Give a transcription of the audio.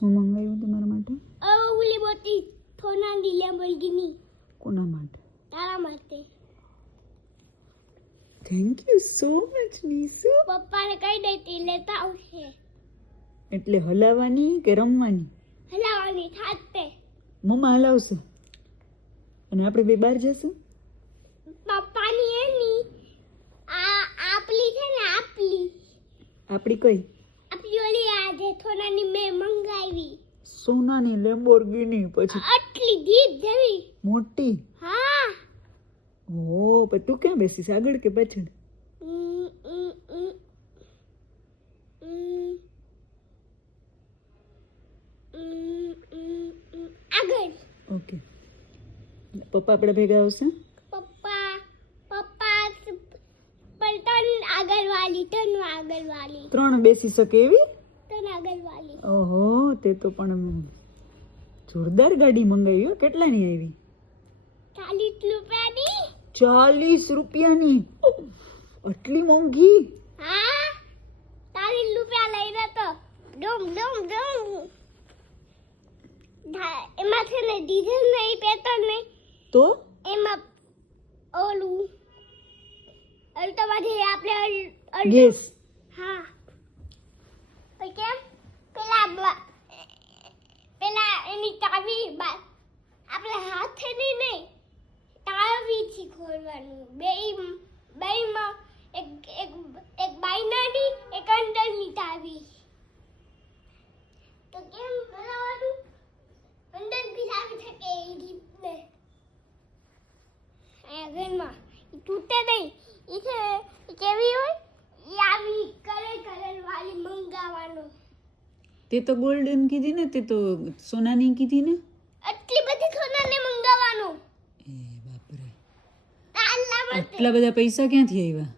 શું મંગાવ્યું તમારા માટે? ઓલી મોટી સોનાની લેમ્બોર્ગિની. કોના માટે? તારા માટે. Thank you so much Nisu. પપ્પાને કહી દેતી લેતા આવશે. એટલે હલાવવાની કે રમવાની? હલાવવાની થાતે. મમ્મા હલાવશે અને આપણે બે બહાર જશું. પપ્પાની એની આ આપલી છે ને આપલી. આપણી કઈ? આપલી ઓલી આ જે સોનાની મેં મંગાવી. સોનાની લેમ્બોર્ગિની પછી આટલી દીપ જેવી મોટી. હા. ઓ પણ તું ક્યાં બેસીશ, આગળ કે પાછળ? આગળ. ઓકે. પપ્પા આપણે ભેગા આવશે? પપ્પા પણ તન આગળવાળી ત્રણ બેસી શકે એવી? તન આગળવાળી. ઓહો, તે તો પણ જોરદાર ગાડી મંગાવી હો. કેટલાની આવી? 40 રૂપિયાની. 40 રૂપિયાની? આટલી મોંઘી? હા, 40 રૂપિયા લઈને તો ડમ ડમ ડમ. એમાં છે ને ડીઝલ નહીં, પેટ્રોલ નહીં, તો એમાં ઓલું તમારે આપણે ગેસ. હા. તો કેમ પેલા એની ચાવી આપણે હાથેની નહીં, ચાવીથી ખોલવાનું. બેયમાં એક બાયનાની, એક અંદરની ચાવી. તો કેમ બનાવવાનું? અંદર બી ચાવી શકે એ રીતને. અહીંયા ઘરમાં ઈ તૂટે નહીં. ઈ છે કેવી હોય, ઈ આવી કલર વાળી મંગાવવાનું. તે તો ગોલ્ડન કીધી ને, તે તો સોનાની કીધી ને. આટલી બધી સોનાને મંગાવવાનું. એ બાપરે, તાલા માટે. આટલા બધા પૈસા ક્યાંથી આવ્યા?